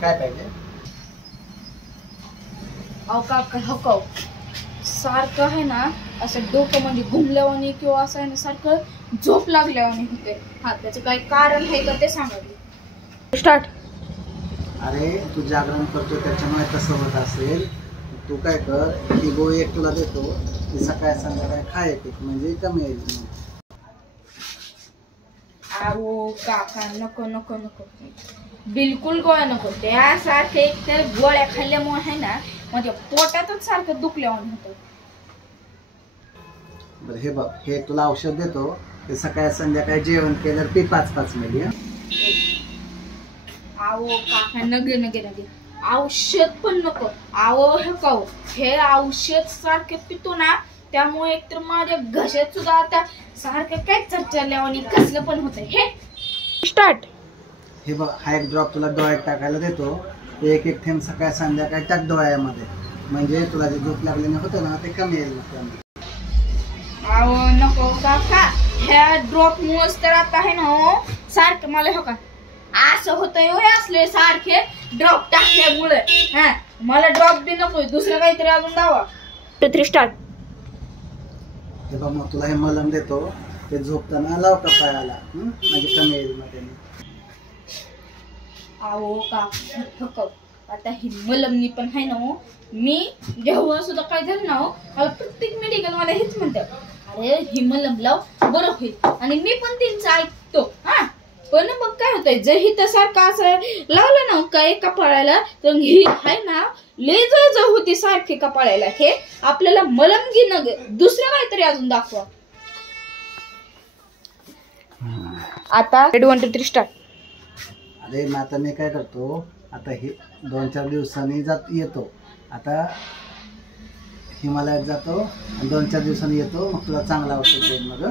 काय पाहिजे? अहो काका हकाव सारखं आहे ना असं डोकं म्हणजे घुमल्यावानी किंवा असं आहे ना सारखं झोप लागल्यावानी होते. हा त्याचं काही कारण आहे का ते सांगा. स्टार्ट. अरे तू जागरण करतो त्याच्यामुळे तसं होत असेल. तू काय कर, ही गोळी एक तुला देतो, ती सकाळी संध्याकाळी खाय म्हणजे कमी येईल. अहो काका नको नको नको बिलकुल गोळ्या नको. त्यासारखे तर गोळ्या खाल्ल्यामुळे आहे ना म्हणजे पोटातच सारखं दुखल्यावानी होतं. बरं हे बघ, हे तुला औषध देतो, ते सकाळी संध्याकाळी जेवण केलं पी 5-5 मिली. अहो काका नगे नगे नगे औषध पण नको. अहो हे औषध सारखे पितो ना त्यामुळे एकतर माझ्या घशात सुद्धा आता सारखं काय चरचरल्यावानी कसलं पण होतं. हे स्टार्ट. हे बघ, हा एक ड्रॉप तुला डोळ्यात टाकायला देतो, ते एक एक थेंब सकाळी संध्याकाळी टाक डोळ्यामध्ये, म्हणजे तुला जे झोप लागल्याने होतं ना ते कमी येईल. अहो नको काका, ह्या ड्रॉप मुळेच तर आता आहे ना सारखं मला हो का असं होतंय हो असले सारखे ड्रॉप टाकल्यामुळे. हा मला ड्रॉप बी नको, दुसरं काहीतरी अजून दावा. 2 3 स्टार्ट. हे बघ मग तुला हे मलम देतो, ते झोपताना लाव का पायाला, म्हणजे कमी येईल मग त्याने. अहो काका आता ही मलमनी पण आहे ना मी जेव्हा सुद्धा काय झालं ना मला प्रत्येक मेडिकल मला हेच म्हणतात, अरे ही मलम लाव बरं होईल, आणि मी पण त्यांचं ऐकतो. हा पण मग काय होतंय जर ही सारखं असं लावलं ना काय कपाळाला तर ही आहे ना लय जळ होती सारखी कपाळाला. हे आपल्याला मलम घे न दुसरं काहीतरी अजून दाखवा. आता 1 2 3 स्टार्ट. अरे मग आता मी काय करतो, आता हे 2-4 दिवसांनी येतो, आता हिमालयात जातो आणि 2-4 दिवसांनी येतो, मग तुला चांगला औषध देईल मग.